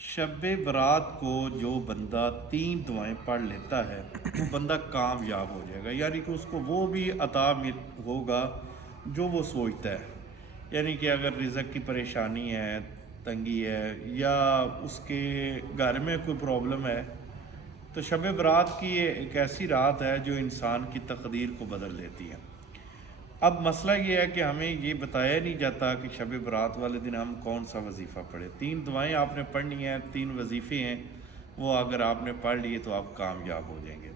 شب برات کو جو بندہ 3 دعائیں پڑھ لیتا ہے وہ بندہ کامیاب ہو جائے گا، یعنی کہ اس کو وہ بھی عطا ہوگا جو وہ سوچتا ہے۔ یعنی کہ اگر رزق کی پریشانی ہے، تنگی ہے، یا اس کے گھر میں کوئی پرابلم ہے، تو شب برات کی یہ ایک ایسی رات ہے جو انسان کی تقدیر کو بدل دیتی ہے۔ اب مسئلہ یہ ہے کہ ہمیں یہ بتایا نہیں جاتا کہ شب برات والے دن ہم کون سا وظیفہ پڑھیں۔ 3 دعائیں آپ نے پڑھنی ہیں، 3 وظیفے ہیں، وہ اگر آپ نے پڑھ لیے تو آپ کامیاب ہو جائیں گے۔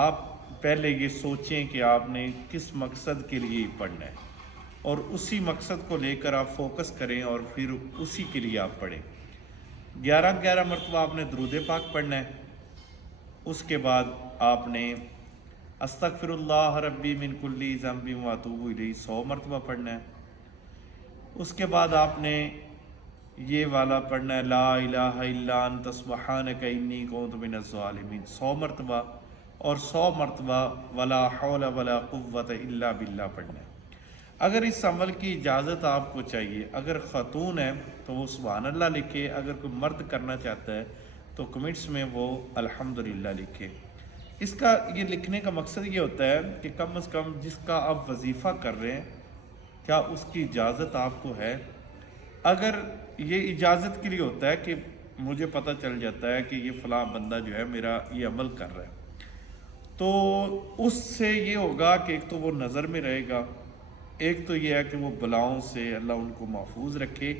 آپ پہلے یہ سوچیں کہ آپ نے کس مقصد کے لیے پڑھنا ہے، اور اسی مقصد کو لے کر آپ فوکس کریں اور پھر اسی کے لیے آپ پڑھیں۔ 11 مرتبہ آپ نے درود پاک پڑھنا ہے۔ اس کے بعد آپ نے استغفر اللہ ربی من کلی ذنب واتوب الیہ 100 مرتبہ پڑھنا ہے۔ اس کے بعد آپ نے یہ والا پڑھنا ہے لا الہ الا انت سبحانک انی کنت من الظالمین 100 مرتبہ، اور 100 مرتبہ ولا حول ولا قوت الا باللہ پڑھنا ہے۔ اگر اس عمل کی اجازت آپ کو چاہیے، اگر خاتون ہے تو وہ سبحان اللہ لکھے، اگر کوئی مرد کرنا چاہتا ہے تو کمنٹس میں وہ الحمدللہ لکھے۔ اس کا یہ لکھنے کا مقصد یہ ہوتا ہے کہ کم از کم جس کا آپ وظیفہ کر رہے ہیں کیا اس کی اجازت آپ کو ہے۔ اگر یہ اجازت کے لیے ہوتا ہے کہ مجھے پتہ چل جاتا ہے کہ یہ فلاں بندہ جو ہے میرا یہ عمل کر رہا ہے، تو اس سے یہ ہوگا کہ ایک تو وہ نظر میں رہے گا، ایک تو یہ ہے کہ وہ بلاؤں سے اللہ ان کو محفوظ رکھے،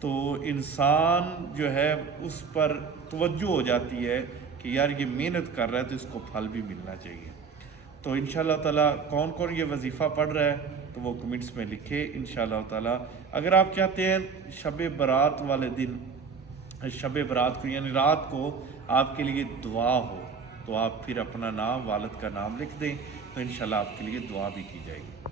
تو انسان جو ہے اس پر توجہ ہو جاتی ہے کہ یار یہ محنت کر رہا ہے تو اس کو پھل بھی ملنا چاہیے۔ تو انشاءاللہ تعالیٰ کون کون یہ وظیفہ پڑھ رہا ہے تو وہ کمنٹس میں لکھے انشاءاللہ تعالیٰ۔ اگر آپ چاہتے ہیں شب برات والے دن، شب برات کو یعنی رات کو آپ کے لیے دعا ہو، تو آپ پھر اپنا نام، والد کا نام لکھ دیں، تو انشاءاللہ آپ کے لیے دعا بھی کی جائے گی۔